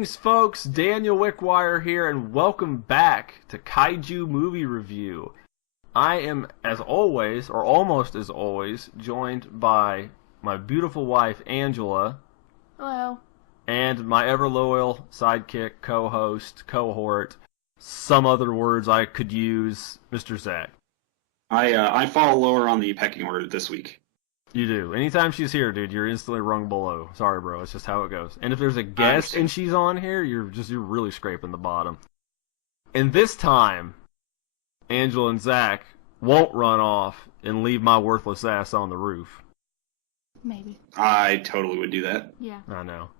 Greetings, folks. Daniel Wickwire here, and welcome back to Kaiju Movie Review. I am, as always, or almost as always, joined by my beautiful wife, Angela. Hello. And my ever-loyal sidekick, co-host, cohort, some other words I could use, Mr. Zach. I fall lower on the pecking order this week. You do. Anytime she's here, dude, you're instantly rung below. Sorry, bro. It's just how it goes. And if there's a guest and she's on here, you're really scraping the bottom. And this time, Angela and Zach won't run off and leave my worthless ass on the roof. Maybe. I totally would do that. Yeah. I know.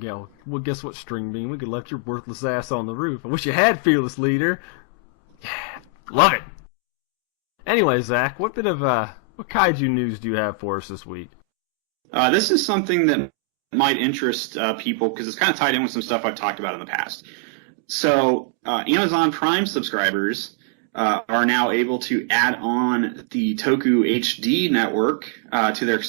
Yeah, well, guess what, String Bean? We could left your worthless ass on the roof. I wish you had, Fearless Leader. Yeah, love it. Anyway, Zach, what kaiju news do you have for us this week? This is something that might interest people because it's kind of tied in with some stuff I've talked about in the past. So, Amazon Prime subscribers are now able to add on the Toku HD network to their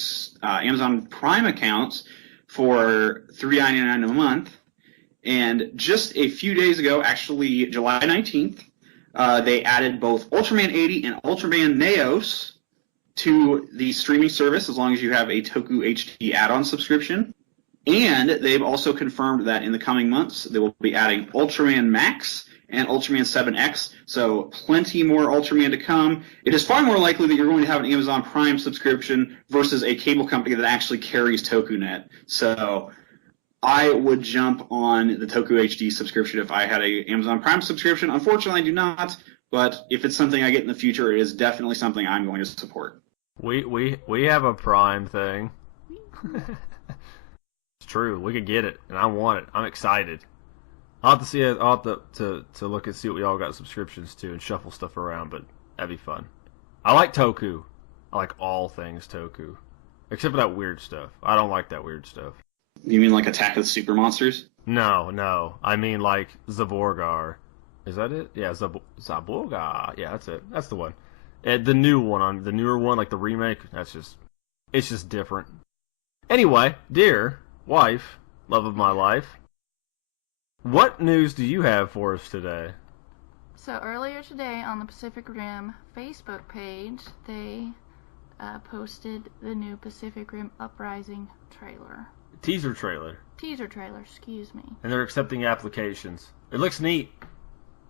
Amazon Prime accounts for $3.99 a month. And just a few days ago, actually July 19th, they added both Ultraman 80 and Ultraman Neos to the streaming service as long as you have a Toku HD add-on subscription. And they've also confirmed that in the coming months they will be adding Ultraman Max and Ultraman 7X, so plenty more Ultraman to come. It is far more likely that you're going to have an Amazon Prime subscription versus a cable company that actually carries TokuNet. So I would jump on the Toku HD subscription if I had a Amazon Prime subscription. Unfortunately, I do not, but if it's something I get in the future, it is definitely something I'm going to support. We have a Prime thing. It's true. We could get it, and I want it. I'm excited. I'll have to see it. I'll have to look and see what we all got subscriptions to and shuffle stuff around, but that'd be fun. I like Toku. I like all things Toku. Except for that weird stuff. I don't like that weird stuff. You mean like Attack of the Super Monsters? No. I mean like Zaborgar. Is that it? Yeah, Zaborgar. Yeah, that's it. That's the one. The newer one, like the remake, it's just different. Anyway, dear wife, love of my life, what news do you have for us today? So earlier today on the Pacific Rim Facebook page, they posted the new Pacific Rim Uprising trailer. Teaser trailer, excuse me. And they're accepting applications. It looks neat.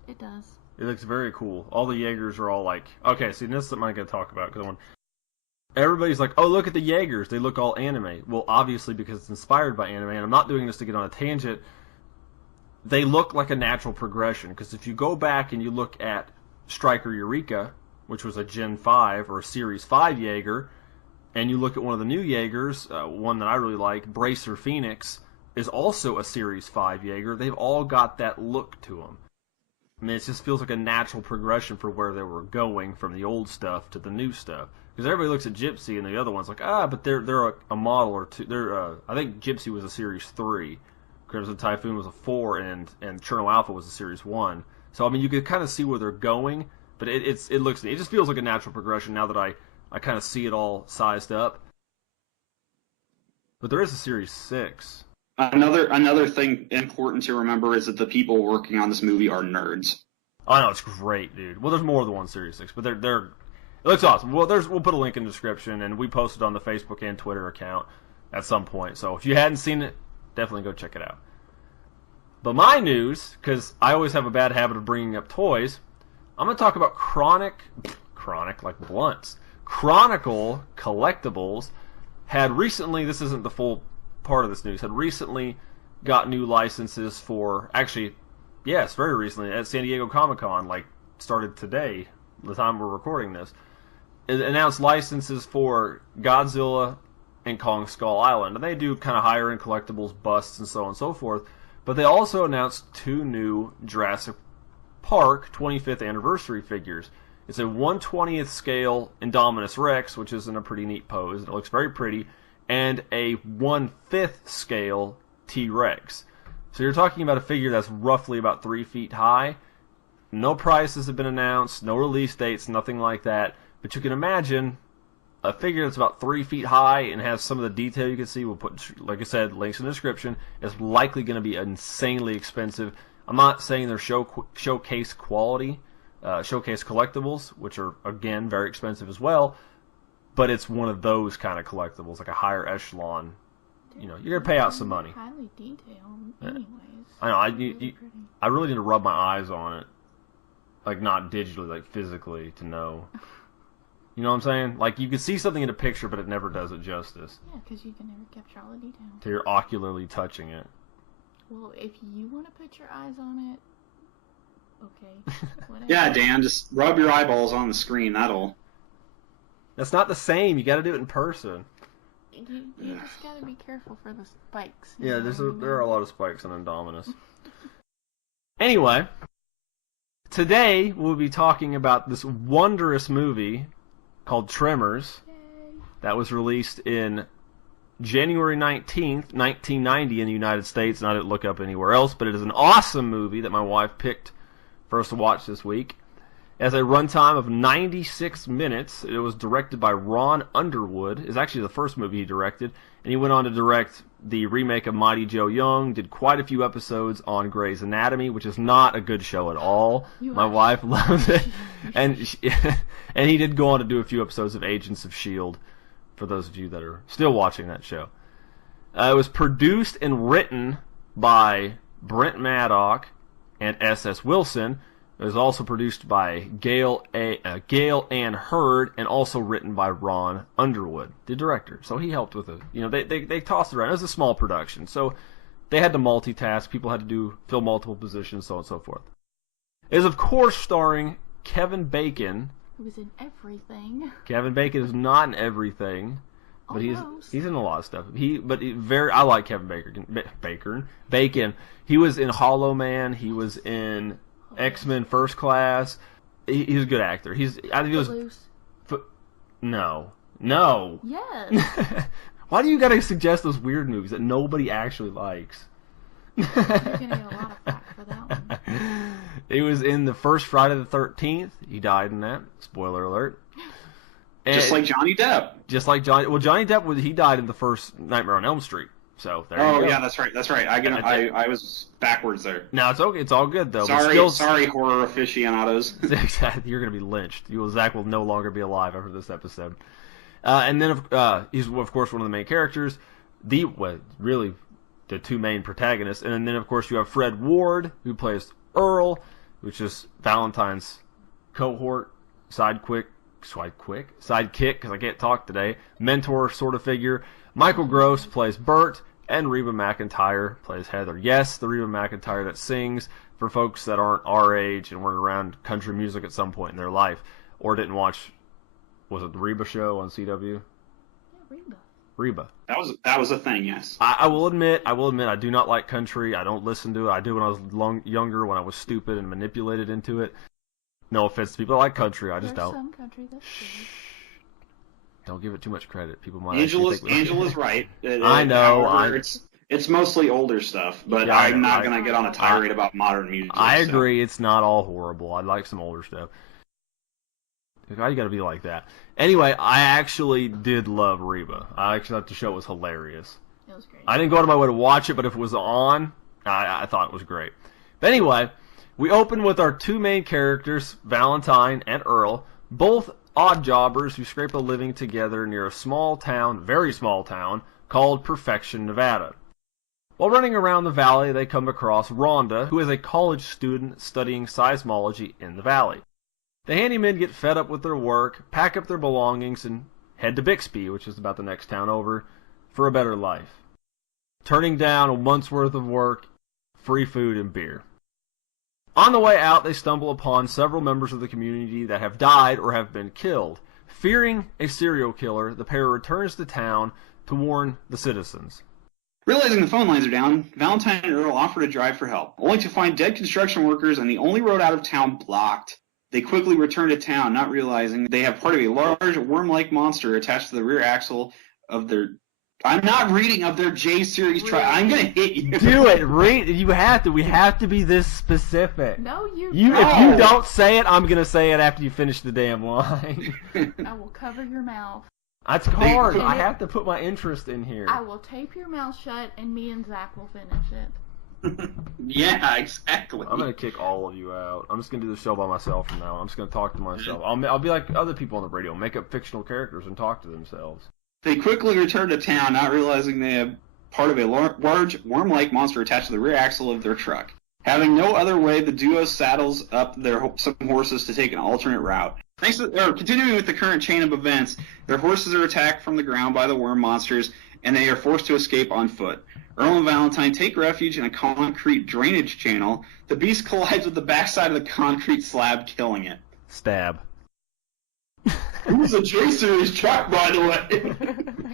It does. It looks very cool. All the Jaegers are all like, okay, see, this is something I'm going to talk about. Because everybody's like, oh, look at the Jaegers. They look all anime. Well, obviously, because it's inspired by anime, and I'm not doing this to get on a tangent, they look like a natural progression. Because if you go back and you look at Striker Eureka, which was a Gen 5 or a Series 5 Jaeger, and you look at one of the new Jaegers, one that I really like, Bracer Phoenix, is also a Series 5 Jaeger. They've all got that look to them. I mean, it just feels like a natural progression for where they were going from the old stuff to the new stuff. Because everybody looks at Gypsy and the other one's like, but they're a model or two. I think Gypsy was a Series 3, Crimson Typhoon was a 4, and Cherno Alpha was a Series 1. So I mean, you could kind of see where they're going, but it just feels like a natural progression now that I kind of see it all sized up. But there is a Series 6. Another thing important to remember is that the people working on this movie are nerds. Oh no, it's great, dude. Well, there's more than one Series 6, but they're it looks awesome. Well, we'll put a link in the description, and we posted on the Facebook and Twitter account at some point. So if you hadn't seen it, definitely go check it out. But my news, because I always have a bad habit of bringing up toys, I'm going to talk about Chronic like blunts. Chronicle Collectibles had recently, this isn't the full part of this news, had recently got new licenses for, actually, yes, very recently, at San Diego Comic-Con, like, started today, the time we're recording this. It announced licenses for Godzilla and Kong Skull Island, and they do kind of higher-end collectibles, busts, and so on and so forth, but they also announced 2 new Jurassic Park 25th anniversary figures. It's a 1/20th scale Indominus Rex, which is in a pretty neat pose, and it looks very pretty, and a 1/5 scale T-Rex. So you're talking about a figure that's roughly about 3 feet high. No prices have been announced, no release dates, nothing like that. But you can imagine a figure that's about 3 feet high and has some of the detail you can see. We'll put, like I said, links in the description. It's likely going to be insanely expensive. I'm not saying they're showcase quality, showcase collectibles, which are, again, very expensive as well. But it's one of those kind of collectibles, like a higher echelon. You know, you're going to pay out some money. Highly detailed, anyways. I know. I really need to rub my eyes on it. Like, not digitally, like physically, to know. You know what I'm saying? Like, you can see something in a picture, but it never does it justice. Yeah, because you can never capture all the detail. Till you're ocularly touching it. Well, if you want to put your eyes on it, okay. Whatever. Yeah, Dan, just rub your eyeballs on the screen. That'll... That's not the same. You got to do it in person. You just got to be careful for the spikes. Yeah, there are a lot of spikes on Indominus. Anyway, today we'll be talking about this wondrous movie called Tremors. Yay. That was released in January 19th, 1990 in the United States, and I didn't look up anywhere else, but it is an awesome movie that my wife picked for us to watch this week. It has a runtime of 96 minutes. It was directed by Ron Underwood. It's actually the first movie he directed, and he went on to direct the remake of Mighty Joe Young, did quite a few episodes on Grey's Anatomy, which is not a good show at all. My wife loves it. And he did go on to do a few episodes of Agents of S.H.I.E.L.D., for those of you that are still watching that show. It was produced and written by Brent Maddock and S.S. Wilson. It was also produced by Gail Ann Hurd, and also written by Ron Underwood, the director. So he helped with it. You know, they tossed it around. It was a small production, so they had to multitask. People had to fill multiple positions, so on and so forth. It is, of course, starring Kevin Bacon. He was in everything. Kevin Bacon is not in everything, but he's in a lot of stuff. I like Kevin Bacon. He was in Hollow Man. He was in X-Men First Class. He's a good actor. I think he was. No. Yes. Why do you gotta suggest those weird movies that nobody actually likes? You're gonna get a lot of flack for that one. He was in the first Friday the 13th. He died in that. Spoiler alert. Just like Johnny Depp. Johnny Depp he died in the first Nightmare on Elm Street. So there you go. Oh yeah, that's right. I was backwards there. No, it's okay. It's all good though. Sorry, horror aficionados. You're gonna be lynched. Zach will no longer be alive after this episode. And then he's of course one of the main characters. Really, the two main protagonists. And then of course you have Fred Ward, who plays Earl, which is Valentine's cohort, sidekick, because I can't talk today. Mentor sort of figure. Michael Gross plays Bert. And Reba McEntire plays Heather. Yes, the Reba McEntire that sings, for folks that aren't our age and weren't around country music at some point in their life, or didn't watch, was it the Reba show on CW? Yeah, Reba. That was a thing, yes. I will admit, I do not like country. I don't listen to it. I do when I was younger, when I was stupid and manipulated into it. No offense to people that like country, I just don't. There's some country that's good. Don't give it too much credit. People might. Angela's right. I know. However, it's mostly older stuff, but yeah, I'm not going to get on a tirade about modern music. I agree. It's not all horrible. I like some older stuff. Why you got to be like that? Anyway, I actually did love Reba. I actually thought the show was hilarious. It was great. I didn't go out of my way to watch it, but if it was on, I thought it was great. But anyway, we open with our two main characters, Valentine and Earl, both odd jobbers who scrape a living together near a small town, very small town, called Perfection, Nevada. While running around the valley, they come across Rhonda, who is a college student studying seismology in the valley. The handymen get fed up with their work, pack up their belongings, and head to Bixby, which is about the next town over, for a better life. Turning down a month's worth of work, free food, and beer. On the way out, they stumble upon several members of the community that have died or have been killed. Fearing a serial killer, the pair returns to town to warn the citizens. Realizing the phone lines are down, Valentine and Earl offer to drive for help, only to find dead construction workers and the only road out of town blocked. They quickly return to town, not realizing they have part of a large worm-like monster attached to the rear axle of their... I'm not reading of their J-series truck. I'm going to hit you. Do it. Read. You have to. We have to be this specific. No, you If you don't say it, I'm going to say it after you finish the damn line. I will cover your mouth. That's hard. I have to put my interest in here. I will tape your mouth shut, and me and Zach will finish it. Yeah, exactly. I'm gonna kick all of you out. I'm just gonna do the show by myself from now on. I'm just gonna talk to myself. I'll be like other people on the radio, make up fictional characters and talk to themselves. They quickly return to town, not realizing they have part of a large worm-like monster attached to the rear axle of their truck. Having no other way, the duo saddles up some horses to take an alternate route. Continuing with the current chain of events, their horses are attacked from the ground by the worm monsters, and they are forced to escape on foot. Earl and Valentine take refuge in a concrete drainage channel. The beast collides with the backside of the concrete slab, killing it. Stab. It was a J-Series truck, by the way.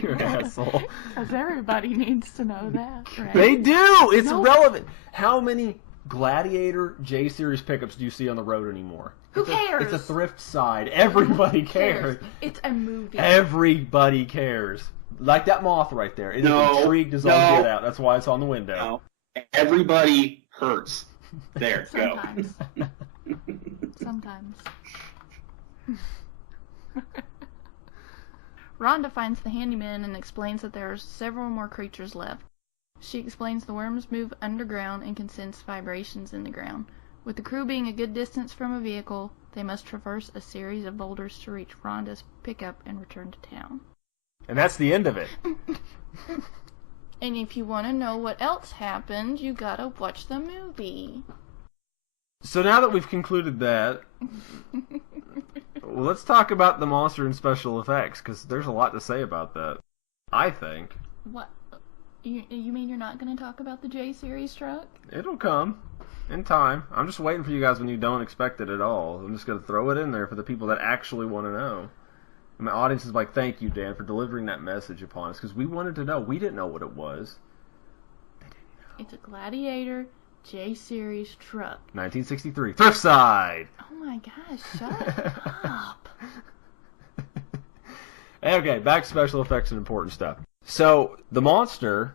You're an asshole. Because everybody needs to know that, right? They do! It's relevant. How many Gladiator J-Series pickups do you see on the road anymore? Who cares? It's a thrift side. Everybody cares. It's a movie. Everybody cares. Like that moth right there. It is intrigued as all get out. That's why it's on the window. No. Everybody hurts. There, Sometimes. go. Sometimes. Rhonda finds the handyman and explains that there are several more creatures left. She explains the worms move underground and can sense vibrations in the ground. With the crew being a good distance from a vehicle, they must traverse a series of boulders to reach Rhonda's pickup and return to town. And that's the end of it. And if you want to know what else happened, you gotta watch the movie. So now that we've concluded that, well, let's talk about the monster and special effects, because there's a lot to say about that, I think. What? You mean you're not going to talk about the J-Series truck? It'll come in time. I'm just waiting for you guys when you don't expect it at all. I'm just going to throw it in there for the people that actually want to know. And my audience is like, thank you, Dan, for delivering that message upon us, because we wanted to know. We didn't know what it was. They didn't know. It's a Gladiator J-Series truck. 1963. Thrift side! Oh my gosh, shut up. Okay, back to special effects and important stuff. So, the monster,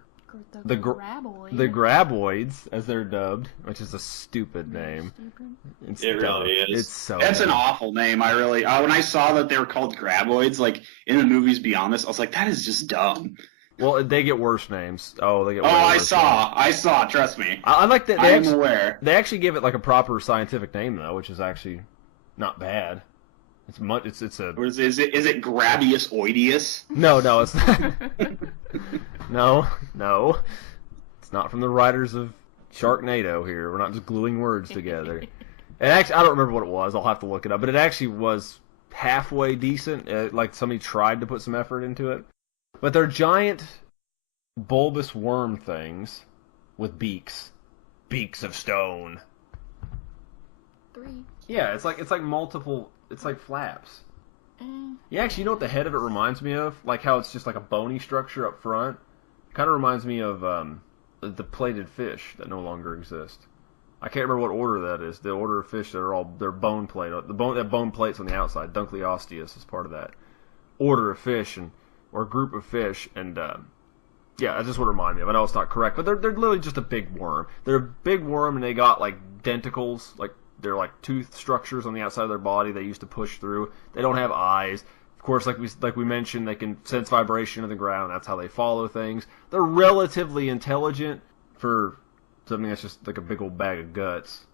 the Graboids, as they're dubbed, which is a stupid name. It really is. It's so That's dumb. an awful name. I really, when I saw that they were called Graboids, like, in the movies beyond this, I was like, that is just dumb. Well, they get worse names. Oh, they get worse names. I saw, trust me. I like that. I'm aware. They actually give it, like, a proper scientific name, though, which is actually not bad. It's a... Or is it Grabius oideus? No, it's not. No. It's not from the writers of Sharknado here. We're not just gluing words together. And actually, I don't remember what it was. I'll have to look it up. But it actually was halfway decent. Like, somebody tried to put some effort into it. But they're giant, bulbous worm things with beaks. Beaks of stone. 3. Yeah, it's like multiple... It's like flaps. Yeah, actually, you know what the head of it reminds me of? Like how it's just like a bony structure up front. It kind of reminds me of the plated fish that no longer exist. I can't remember what order that is. The order of fish that are they're bone plate. That bone plate's on the outside. Dunkleosteus is part of that order of fish or group of fish. And yeah, that's just what it reminded me of. I know it's not correct, but they're literally just a big worm. They're a big worm, and they got like denticles, like. They're like tooth structures on the outside of their body they used to push through. They don't have eyes. Of course, like we mentioned, they can sense vibration in the ground. That's how they follow things. They're relatively intelligent for something that's just like a big old bag of guts.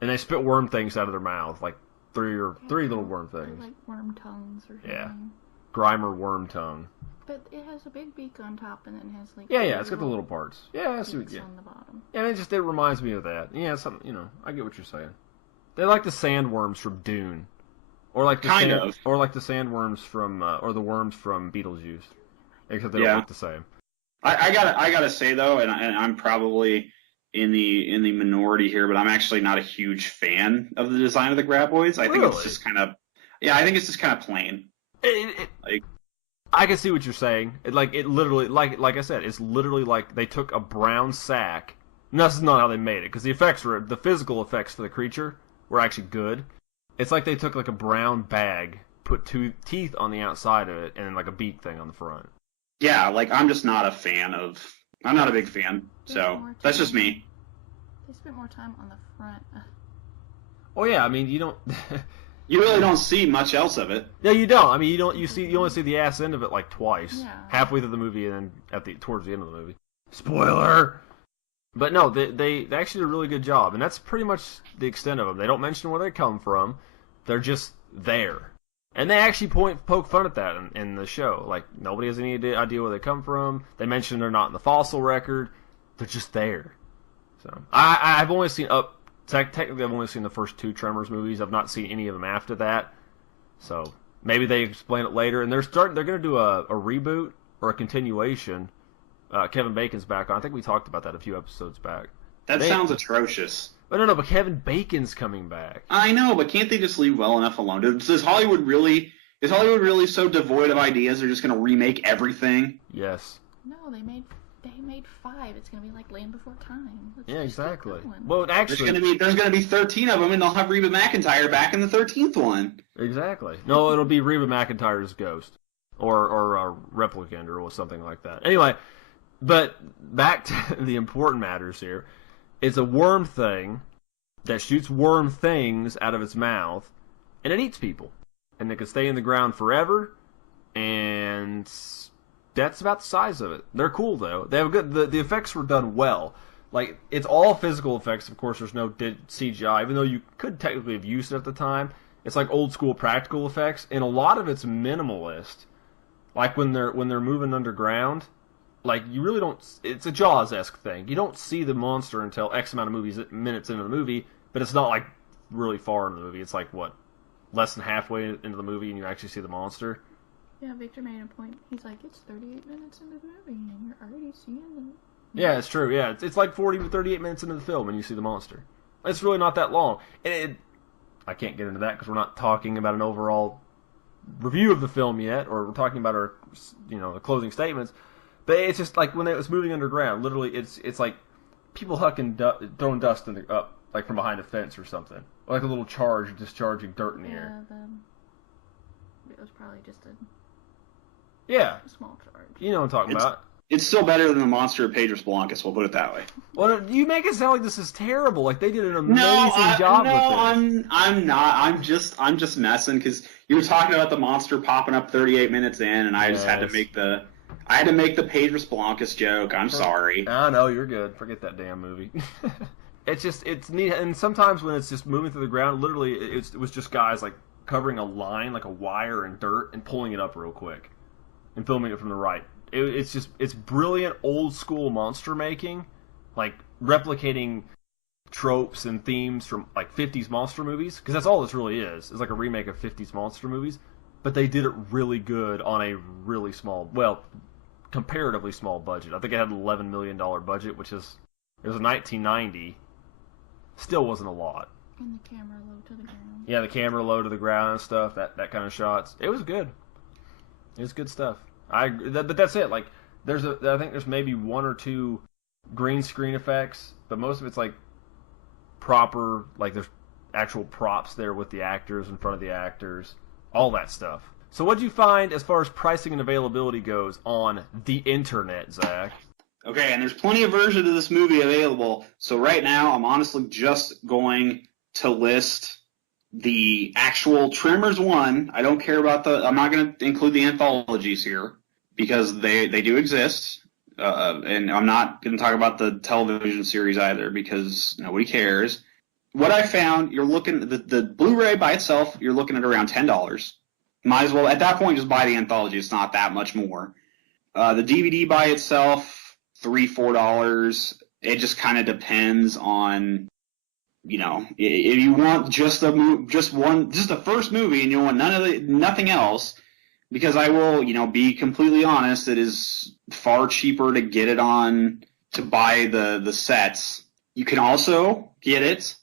And they spit worm things out of their mouth, like three little worm things. Like worm tongues or something. Yeah. Grimer worm tongue. But it has a big beak on top and then has like... Yeah, it's got the little parts. Yeah, I see. On the bottom. Yeah, it reminds me of that. Yeah, something, I get what you're saying. They like the sandworms from Dune, or like the sandworms from, or the worms from Beetlejuice, except they don't look the same. I gotta say though, and I'm probably in the minority here, but I'm actually not a huge fan of the design of the Graboids. I think it's just kind of, I think it's just kind of plain. I can see what you're saying. It literally, like I said, it's literally like they took a brown sack. No, this is not how they made it, because the physical effects for the creature were actually good. It's like they took like a brown bag, put 2 teeth on the outside of it, and then like a beak thing on the front. Yeah, like I'm not a big fan, so that's just me. They spent more time on the front. Oh yeah, I mean, you don't... You really don't see much else of it. Yeah, you don't. I mean, you only see the ass end of it like twice, Yeah. halfway through the movie and then towards the end of the movie. Spoiler. But no, they actually did a really good job, and that's pretty much the extent of them. They don't mention where they come from; they're just there, and they actually poke fun at that in the show. Like nobody has any idea where they come from. They mention they're not in the fossil record; they're just there. So I've only seen technically I've only seen the first 2 Tremors movies. I've not seen any of them after that. So maybe they explain it later, and they're going to do a reboot or a continuation. Kevin Bacon's back on. I think we talked about that a few episodes back. That sounds atrocious. No, but Kevin Bacon's coming back. I know, but can't they just leave well enough alone? Is Hollywood really so devoid of ideas they're just going to remake everything? Yes. No, they made 5. It's gonna be like Land Before Time. Yeah, exactly. Well, actually, there's gonna be 13 of them, and they'll have Reba McEntire back in the 13th one. Exactly. No, it'll be Reba McEntire's ghost, or a replicant, or something like that. Anyway, but back to the important matters here. It's a worm thing that shoots worm things out of its mouth, and it eats people, and it can stay in the ground forever, and that's about the size of it. They're cool though. They have good. The effects were done well. Like it's all physical effects. Of course, there's no CGI, even though you could technically have used it at the time. It's like old school practical effects, and a lot of it's minimalist. Like when they're moving underground, like you really don't. It's a Jaws-esque thing. You don't see the monster until X amount of minutes into the movie, but it's not like really far into the movie. It's like what, less than halfway into the movie, and you actually see the monster. Yeah, Victor made a point. He's like, it's 38 minutes into the movie, and you're already seeing it. Yeah, it's true. Yeah, it's like 40 to 38 minutes into the film, and you see the monster. It's really not that long. And I can't get into that because we're not talking about an overall review of the film yet, or we're talking about our, the closing statements. But it's just like when it was moving underground. Literally, it's like people throwing dust up like from behind a fence or something, or like a little charge discharging dirt in the air. It was probably just a small charge. You know what I'm talking about. It's still better than the monster of Pedro Blancas, we'll put it that way. Well, you make it sound like this is terrible. Like they did an amazing job with it. I'm not. I'm just messing because you were talking about the monster popping up 38 minutes in, and I just had to make the Pedro Blancas joke. I'm sorry. I know, you're good. Forget that damn movie. It's neat, and sometimes when it's just moving through the ground, literally it was just guys like covering a line, like a wire in dirt, and pulling it up real quick, and filming it from the right. It's brilliant old school monster making, like replicating tropes and themes from like 50s monster movies, because that's all this really is. It's like a remake of 50s monster movies, but they did it really good on a really small, comparatively small budget. I think it had an $11 million budget, it was 1990. Still wasn't a lot. And the camera low to the ground. Yeah, the camera low to the ground and stuff, that kind of shots. It was good. It was good stuff. But that's it. Like, I think there's maybe 1 or 2 green screen effects, but most of it's like proper, like there's actual props there with the actors in front of the actors, all that stuff. So what'd you find as far as pricing and availability goes on the internet, Zach? Okay, and there's plenty of versions of this movie available. So right now, I'm honestly just going to list the actual Tremors 1. I don't care about I'm not going to include the anthologies here because they do exist. And I'm not going to talk about the television series either because nobody cares. What I found, you're looking the Blu-ray by itself, you're looking at around $10. Might as well at that point just buy the anthology. It's not that much more. The DVD by itself, $3-4. It just kind of depends on, if you want just the first movie and you want nothing else. Because I will, be completely honest, it is far cheaper to get it to buy the sets. You can also get it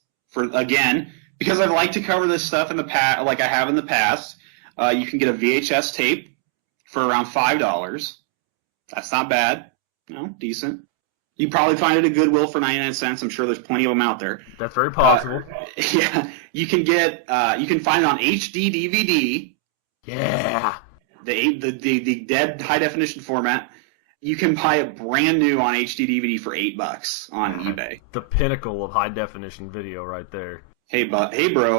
because I'd like to cover this stuff in the past, like I have in the past. You can get a VHS tape for around $5. That's not bad. Decent. You probably find it at Goodwill for 99 cents. I'm sure there's plenty of them out there. That's very possible. Yeah. You can find it on HD DVD. Yeah. The dead high definition format. You can buy it brand new on HD DVD for $8 on eBay. The pinnacle of high definition video right there. Hey bro,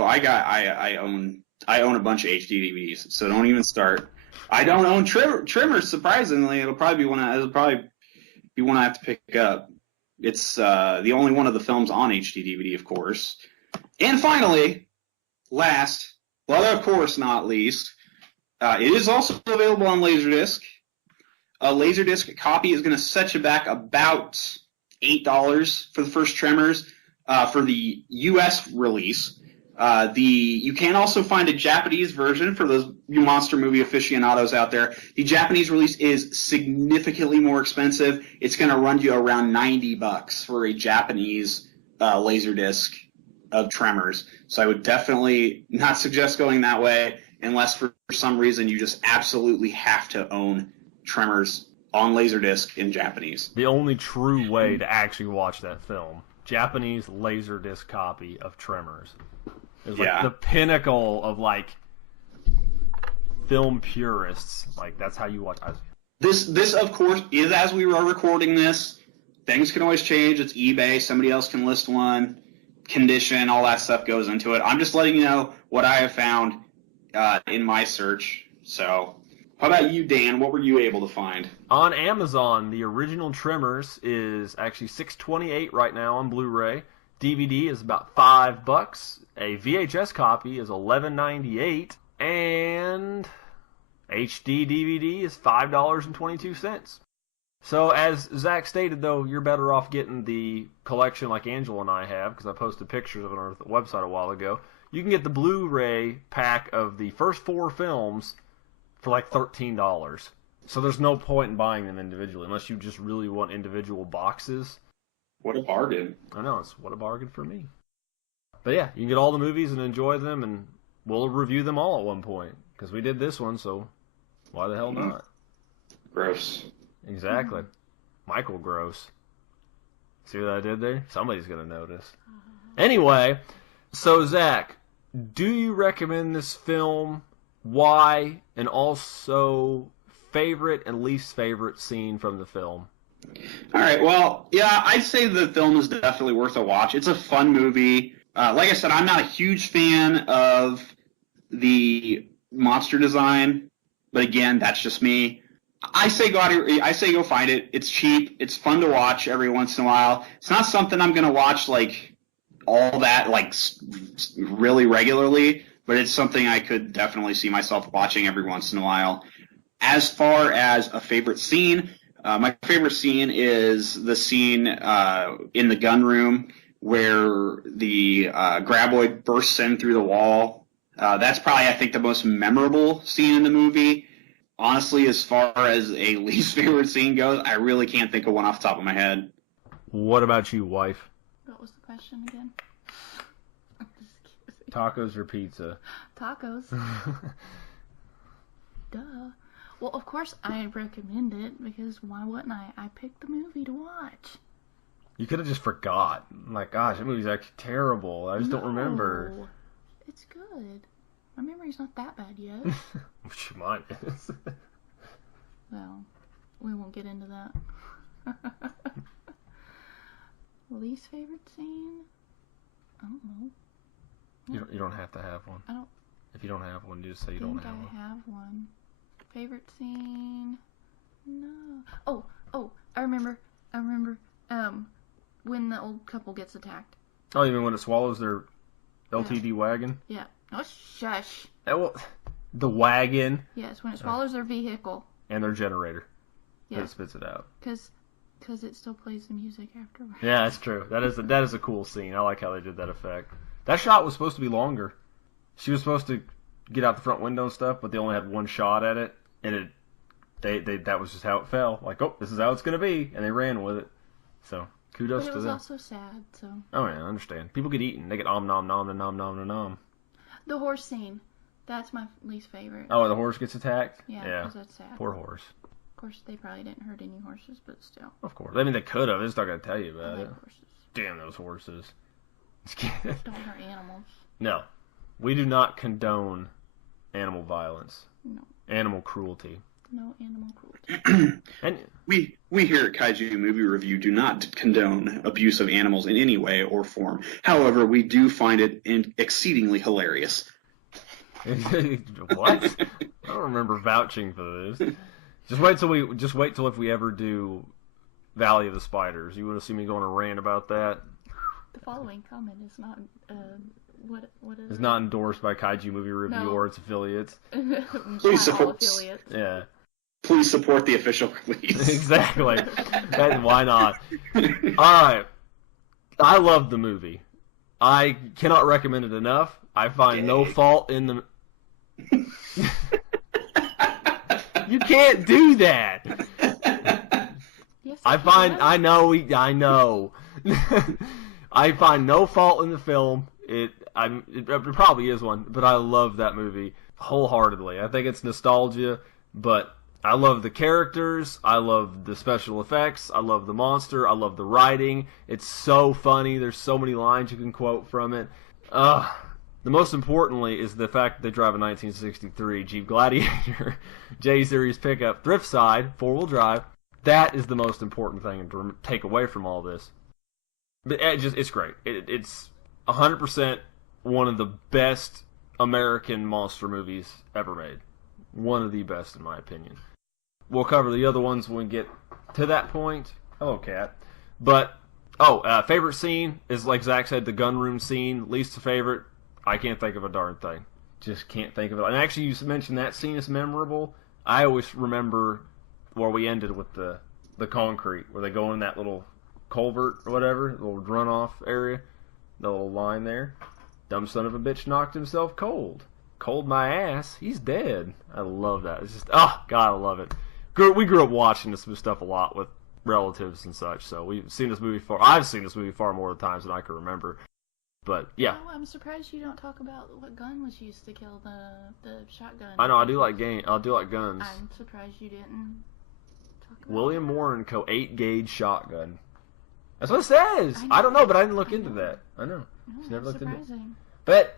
I own I own a bunch of HD DVDs, so don't even start. I don't own Tremors. Surprisingly, it'll probably be one I have to pick up. It's the only one of the films on HD DVD, of course. And finally, last, but of course not least, it is also available on Laserdisc. A Laserdisc copy is going to set you back about $8 for the first Tremors for the U.S. release. You can also find a Japanese version for those monster movie aficionados out there. The Japanese release is significantly more expensive. It's going to run you around $90 for a Japanese Laserdisc of Tremors. So I would definitely not suggest going that way unless for some reason you just absolutely have to own Tremors on Laserdisc in Japanese. The only true way to actually watch that film. Japanese Laserdisc copy of Tremors. It's like the pinnacle of like film purists. Like that's how you watch. This of course is as we were recording this. Things can always change. It's eBay. Somebody else can list one. Condition, all that stuff goes into it. I'm just letting you know what I have found in my search. So, how about you, Dan? What were you able to find? On Amazon, the original Tremors is actually $6.28 right now on Blu-ray. DVD is about $5. A VHS copy is $11.98, and HD DVD is $5.22. So, as Zach stated, though, you're better off getting the collection like Angela and I have, because I posted pictures of it on our website a while ago. You can get the Blu-ray pack of the first 4 films for like $13. So there's no point in buying them individually, unless you just really want individual boxes. What a bargain. I know, it's what a bargain for me. But yeah, you can get all the movies and enjoy them, and we'll review them all at one point, because we did this one, so why the hell not? Gross. Exactly. Michael Gross. See what I did there? Somebody's going to notice. Anyway, so Zach, do you recommend this film? Why? And also favorite and least favorite scene from the film? All right. Well, yeah, I'd say the film is definitely worth a watch. It's a fun movie. Like I said, I'm not a huge fan of the monster design, but again, that's just me. I say go find it. It's cheap. It's fun to watch every once in a while. It's not something I'm gonna watch like all that like really regularly, but it's something I could definitely see myself watching every once in a while. As far as a favorite scene, my favorite scene is the scene in the gun room where the graboid bursts in through the wall. That's probably, I think, the most memorable scene in the movie. Honestly, as far as a least favorite scene goes, I really can't think of one off the top of my head. What about you, wife? What was the question again? Tacos or pizza? Tacos. Duh. Well, of course I recommend it, because why wouldn't I? I picked the movie to watch. You could have just forgot. Like, gosh, that movie's actually terrible. I just don't remember. It's good. My memory's not that bad yet. Mine is. Well, we won't get into that. Least favorite scene? I don't know. You don't have to have one. I don't. If you don't have one, you just say you don't have one. I have one. Favorite scene? No. Oh, I remember. When the old couple gets attacked. Oh, you mean when it swallows their LTD wagon? Yeah. Oh, shush. Well, the wagon. Yes, when it swallows their vehicle. And their generator. Yeah. It spits it out. Because it still plays the music afterwards. Yeah, that's true. That is a cool scene. I like how they did that effect. That shot was supposed to be longer. She was supposed to get out the front window and stuff, but they only had one shot at it, and that was just how it fell. Like, oh, this is how it's gonna be, and they ran with it. So kudos to them. But it was also sad. So. Oh yeah, I understand. People get eaten. They get nom nom nom nom nom nom. The horse scene. That's my least favorite. Oh, the horse gets attacked? Yeah, because that's sad. Poor horse. Of course, they probably didn't hurt any horses, but still. Of course. I mean, they could have. They're just not going to tell you about it. Horses. Damn those horses. Don't hurt animals. No. We do not condone animal violence. No. Animal cruelty. No animal cruelty. And we here at Kaiju Movie Review do not condone abuse of animals in any way or form. However, we do find it exceedingly hilarious. What? I don't remember vouching for this. Just wait till if we ever do Valley of the Spiders. You want to see me go on a rant about that? The following comment is not what is It's not endorsed by Kaiju Movie Review or its affiliates. Please support. affiliates. Yeah. Please support the official release. Exactly. Why not? Alright. I love the movie. I cannot recommend it enough. I find no fault in the... You can't do that! Yes, I know. I find no fault in the film. It probably is one, but I love that movie wholeheartedly. I think it's nostalgia, but I love the characters. I love the special effects. I love the monster. I love the writing. It's so funny. There's so many lines you can quote from it. The most importantly is the fact that they drive a 1963 Jeep Gladiator J-Series pickup, thrift side, 4-wheel drive. That is the most important thing to take away from all this. But it's great. It's 100% one of the best American monster movies ever made. One of the best, in my opinion. We'll cover the other ones when we get to that point. Hello, Cat. But, favorite scene is, like Zach said, the gunroom scene. Least favorite, I can't think of a darn thing. Just can't think of it. And actually, you mentioned that scene is memorable. I always remember where we ended with the concrete, where they go in that little culvert or whatever, little runoff area, the little line there. Dumb son of a bitch knocked himself cold. Cold my ass. He's dead. I love that. It's just, God, I love it. We grew up watching this stuff a lot with relatives and such, so we've seen this movie I've seen this movie far more times than I can remember. But yeah. Oh, I'm surprised you don't talk about what gun was used to kill the shotgun. I know. I do like guns. I'm surprised you didn't talk about William Warren Co. 8-gauge shotgun. That's what it says. I don't know, but I didn't look into that. I know. No, Just never looked into it. surprising. But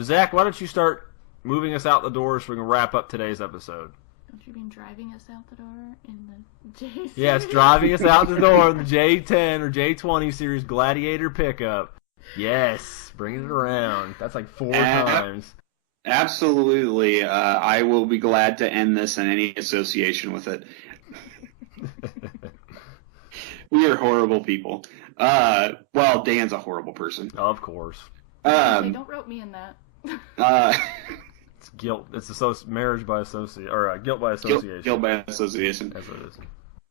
Zach, why don't you start moving us out the door so we can wrap up today's episode? Don't you mean driving us out the door in the J? Yes, driving us out the door in the J10 or J20 series Gladiator pickup. Yes, bringing it around. That's like 4 times. Absolutely. I will be glad to end this in any association with it. We are horrible people. Well, Dan's a horrible person. Of course. Don't rope me in that. It's guilt. It's marriage by association, or guilt by association. Guilt by association. That's what it is.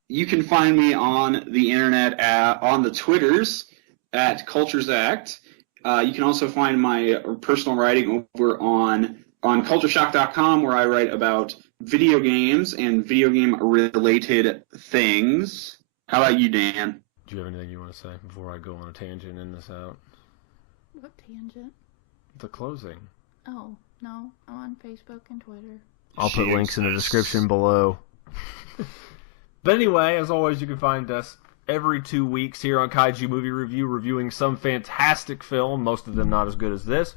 You can find me on the internet on the Twitters at Cultures Act. You can also find my personal writing over on cultureshock.com, where I write about video games and video game related things. How about you, Dan? Do you have anything you want to say before I go on a tangent and end this out? What tangent? The closing. Oh, no. I'm on Facebook and Twitter. I'll put links in the description below. But anyway, as always, you can find us every 2 weeks here on Kaiju Movie Review, reviewing some fantastic film, most of them not as good as this.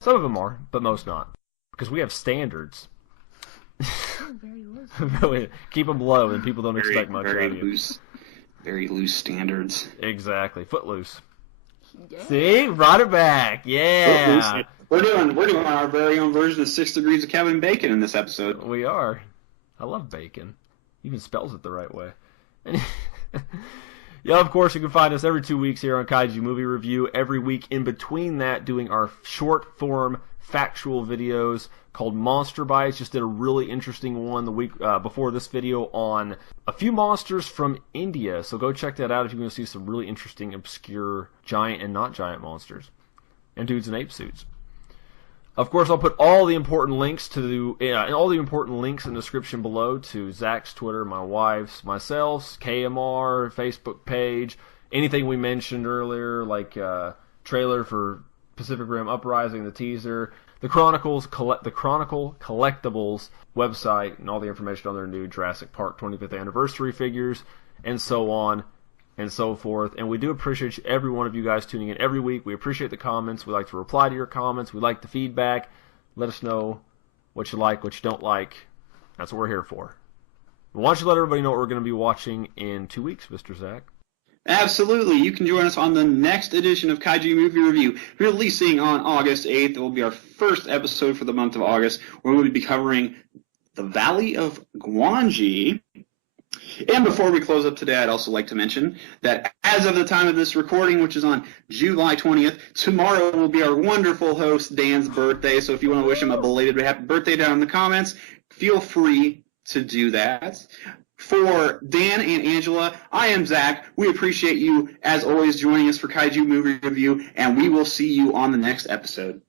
Some of them are, but most not. Because we have standards. Oh, very low. Keep them low, and people don't expect much out of you. Very loose standards. Exactly. Footloose. Yeah. See? Brought it back. Yeah. We're doing our very own version of 6 Degrees of Kevin Bacon in this episode. We are. I love bacon. Even spells it the right way. Yeah, of course, you can find us every 2 weeks here on Kaiju Movie Review. Every week in between that, doing our short-form factual videos called Monster Bites. Just did a really interesting one the week before this video on a few monsters from India. So go check that out if you want to see some really interesting, obscure, giant and not giant monsters. And dudes in ape suits. Of course, I'll put all the important links in the description below to Zach's Twitter, my wife's, myself's, KMR, Facebook page, anything we mentioned earlier, like trailer for Pacific Rim Uprising, the teaser, the Chronicle Collectibles website, and all the information on their new Jurassic Park 25th anniversary figures, and so on and so forth. And we do appreciate every one of you guys tuning in every week. We appreciate the comments. We like to reply to your comments. We like the feedback. Let us know what you like, what you don't like. That's what we're here for. Why don't you let everybody know what we're going to be watching in 2 weeks, Mr. Zach? Absolutely. You can join us on the next edition of Kaiju Movie Review, releasing on August 8th. It will be our first episode for the month of August, where we will be covering the Valley of Gwangi. And before we close up today, I'd also like to mention that as of the time of this recording, which is on July 20th, tomorrow will be our wonderful host, Dan's birthday. So if you want to wish him a belated happy birthday down in the comments, feel free to do that. For Dan and Angela, I am Zach. We appreciate you, as always, joining us for Kaiju Movie Review, and we will see you on the next episode.